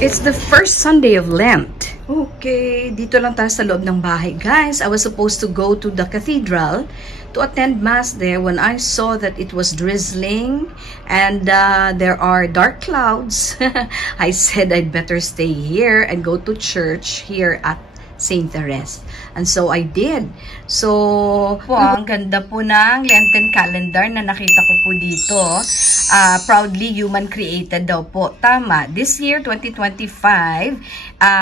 It's the first Sunday of Lent. Okay, dito lang tayo sa loob ng bahay. Guys, I was supposed to go to the cathedral to attend Mass there when I saw that it was drizzling and there are dark clouds. I said I'd better stay here and go to church here at St. Therese. And so I did. So, ang ganda po ng Lenten calendar na nakita ko po dito. Proudly human created daw po. Tama. This year, 2025,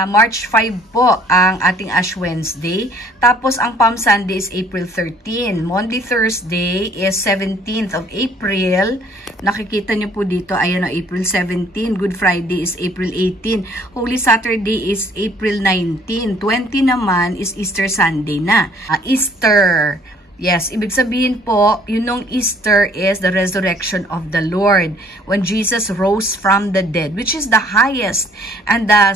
March 5 po ang ating Ash Wednesday. Tapos, ang Palm Sunday is April 13. Monday, Thursday is 17th of April. Nakikita nyo po dito, ayan o, April 17. Good Friday is April 18. Holy Saturday is April 19. 20 naman is Easter Sunday na. Easter. Yes, ibig sabihin po, yun nung Easter is the resurrection of the Lord. When Jesus rose from the dead, which is the highest and the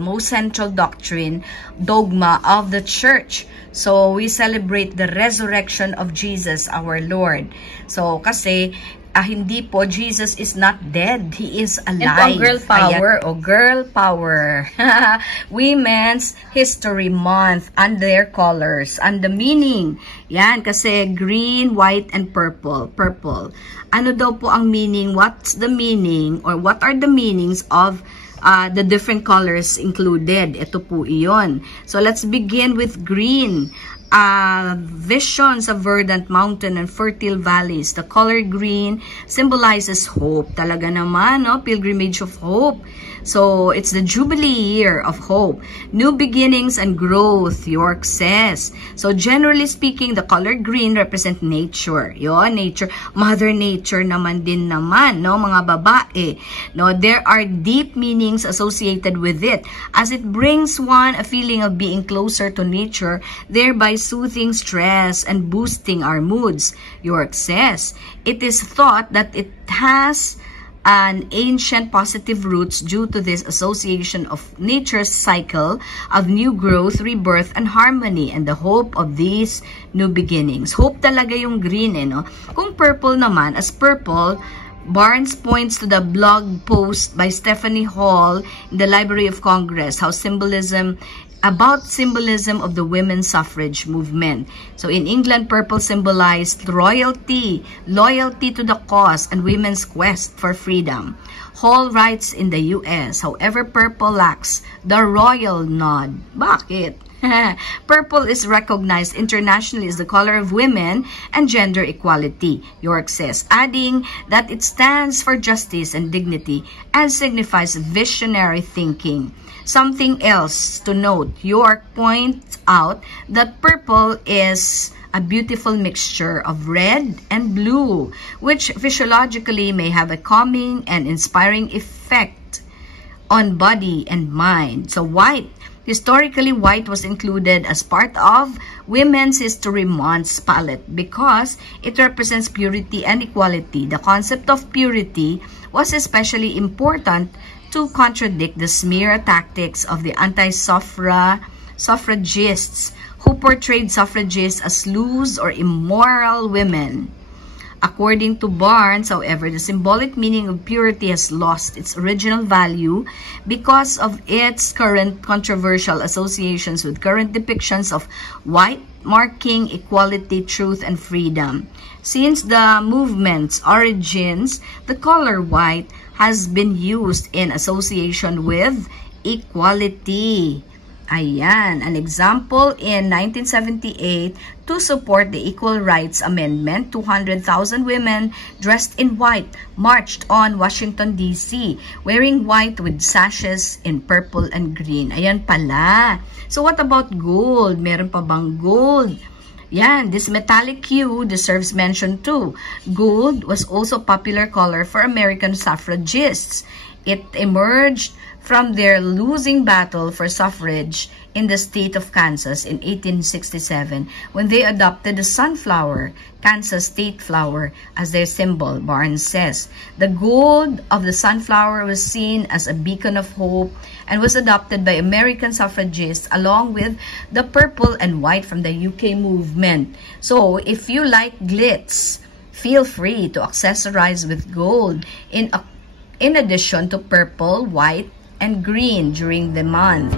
most central doctrine, dogma of the church. So, we celebrate the resurrection of Jesus, our Lord. So, kasi, hindi po, Jesus is not dead. He is alive. And girl power. Girl power. Women's History Month and their colors. And the meaning. Yan, kasi green, white, and purple. Purple. Ano daw po ang meaning? What's the meaning? Or what are the meanings of the different colors included? Ito po iyon. So, let's begin with green. Visions of verdant mountain and fertile valleys. The color green symbolizes hope. Talaga naman, no? Pilgrimage of hope. So, it's the Jubilee year of hope. New beginnings and growth, York says. So, generally speaking, the color green represent nature. Yon, nature. Mother Nature naman din naman, no? Mga babae. No? There are deep meanings associated with it, as it brings one a feeling of being closer to nature, thereby soothing stress and boosting our moods. York says. It is thought that it has an ancient positive roots due to this association of nature's cycle of new growth, rebirth, and harmony, and the hope of these new beginnings. Hope talaga yung green, no? Kung purple naman, as purple, Barnes points to the blog post by Stephanie Hall in the Library of Congress, about symbolism of the women's suffrage movement. So in England, purple symbolized royalty, loyalty to the cause, and women's quest for freedom. Hall writes in the US, however, purple lacks the royal nod. Bakit? Purple is recognized internationally as the color of women and gender equality, York says, adding that it stands for justice and dignity and signifies visionary thinking. Something else to note, York points out that purple is a beautiful mixture of red and blue, which physiologically may have a calming and inspiring effect on body and mind. So white. Historically, white was included as part of Women's History Month's palette because it represents purity and equality. The concept of purity was especially important to contradict the smear tactics of the anti-suffragists who portrayed suffragists as loose or immoral women. According to Barnes, however, the symbolic meaning of purity has lost its original value because of its current controversial associations with current depictions of white, marking equality, truth, and freedom. Since the movement's origins, the color white has been used in association with equality. Ayan, an example in 1978 to support the Equal Rights Amendment, 200,000 women dressed in white marched on Washington, D.C., wearing white with sashes in purple and green. Ayan pala. So what about gold? Meron pa bang gold? Yan, this metallic hue deserves mention too. Gold was also a popular color for American suffragists. It emerged from their losing battle for suffrage in the state of Kansas in 1867 when they adopted the sunflower, Kansas state flower, as their symbol, Barnes says. The gold of the sunflower was seen as a beacon of hope and was adopted by American suffragists along with the purple and white from the UK movement. So, if you like glitz, feel free to accessorize with gold in addition to purple, white, and green during the month.